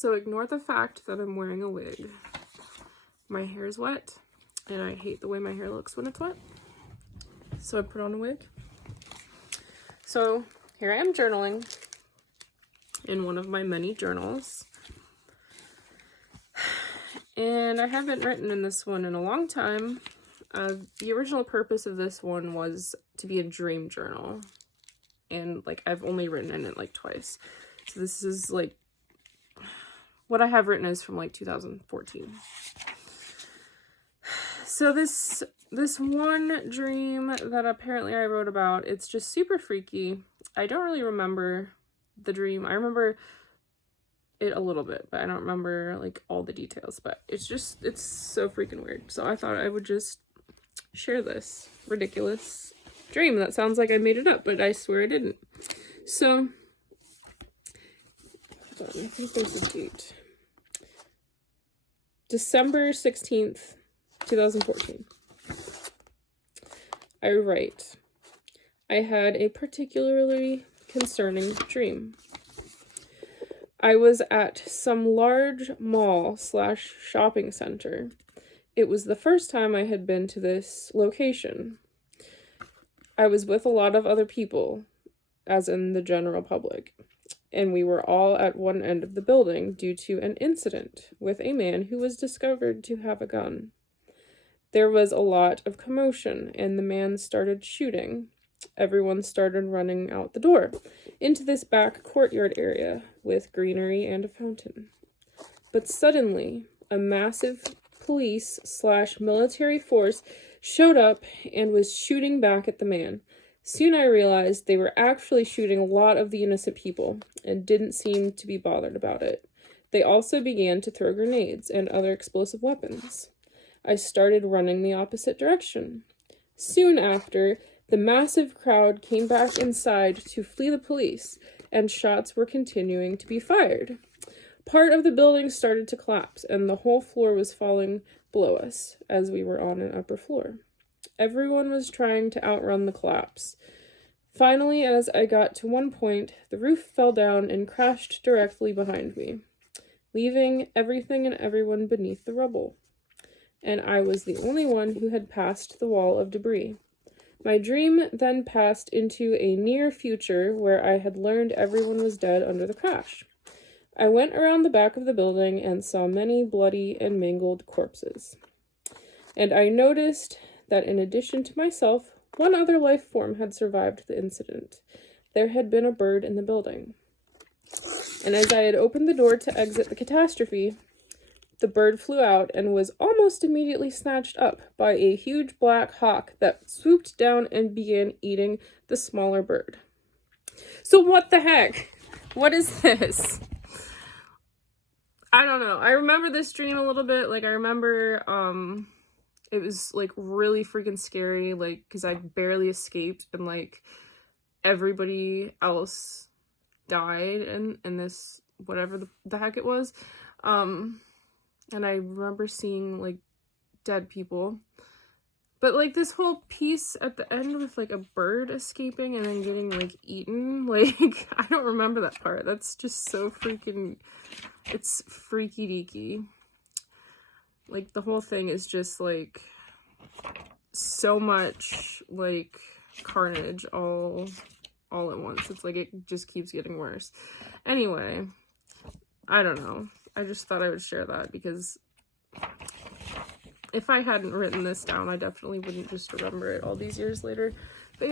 So ignore the fact that I'm wearing a wig. My hair is wet, and I hate the way my hair looks when it's wet. So I put on a wig. So here I am journaling in one of my many journals. And I haven't written in this one in a long time. The original purpose of this one was to be a dream journal. And like I've only written in it like twice. So this is like what I have written is from like 2014. So this one dream that apparently I wrote about, it's just super freaky. I don't really remember the dream. I remember it a little bit, but I don't remember like all the details, but it's so freaking weird. So I thought I would just share this ridiculous dream that sounds like I made it up, but I swear I didn't. So hold on, I think there's a date. December 16th, 2014. I write, I had a particularly concerning dream. I was at some large mall/shopping center. It was the first time I had been to this location. I was with a lot of other people, as in the general public, and we were all at one end of the building due to an incident with a man who was discovered to have a gun. There was a lot of commotion, and the man started shooting. Everyone started running out the door into this back courtyard area with greenery and a fountain. But suddenly, a massive police/military force showed up and was shooting back at the man. Soon I realized they were actually shooting a lot of the innocent people and didn't seem to be bothered about it. They also began to throw grenades and other explosive weapons. I started running the opposite direction. Soon after, the massive crowd came back inside to flee the police, and shots were continuing to be fired. Part of the building started to collapse, and the whole floor was falling below us, as we were on an upper floor. Everyone was trying to outrun the collapse. Finally, as I got to one point, the roof fell down and crashed directly behind me, leaving everything and everyone beneath the rubble. And I was the only one who had passed the wall of debris. My dream then passed into a near future where I had learned everyone was dead under the crash. I went around the back of the building and saw many bloody and mangled corpses. And I noticed that in addition to myself, one other life form had survived the incident. There had been a bird in the building. And as I had opened the door to exit the catastrophe, the bird flew out and was almost immediately snatched up by a huge black hawk that swooped down and began eating the smaller bird. So what the heck? What is this? I don't know. I remember this dream a little bit. Like, I remember, it was, like, really freaking scary, like, because I barely escaped, and, like, everybody else died in this, whatever the heck it was. And I remember seeing, like, dead people. But, like, this whole piece at the end with, like, a bird escaping and then getting, like, eaten, like, I don't remember that part. That's just so freaking, it's freaky deaky. Like, the whole thing is just, like, so much, like, carnage all at once. It's like, it just keeps getting worse. Anyway, I don't know. I just thought I would share that because if I hadn't written this down, I definitely wouldn't just remember it all these years later. But yeah.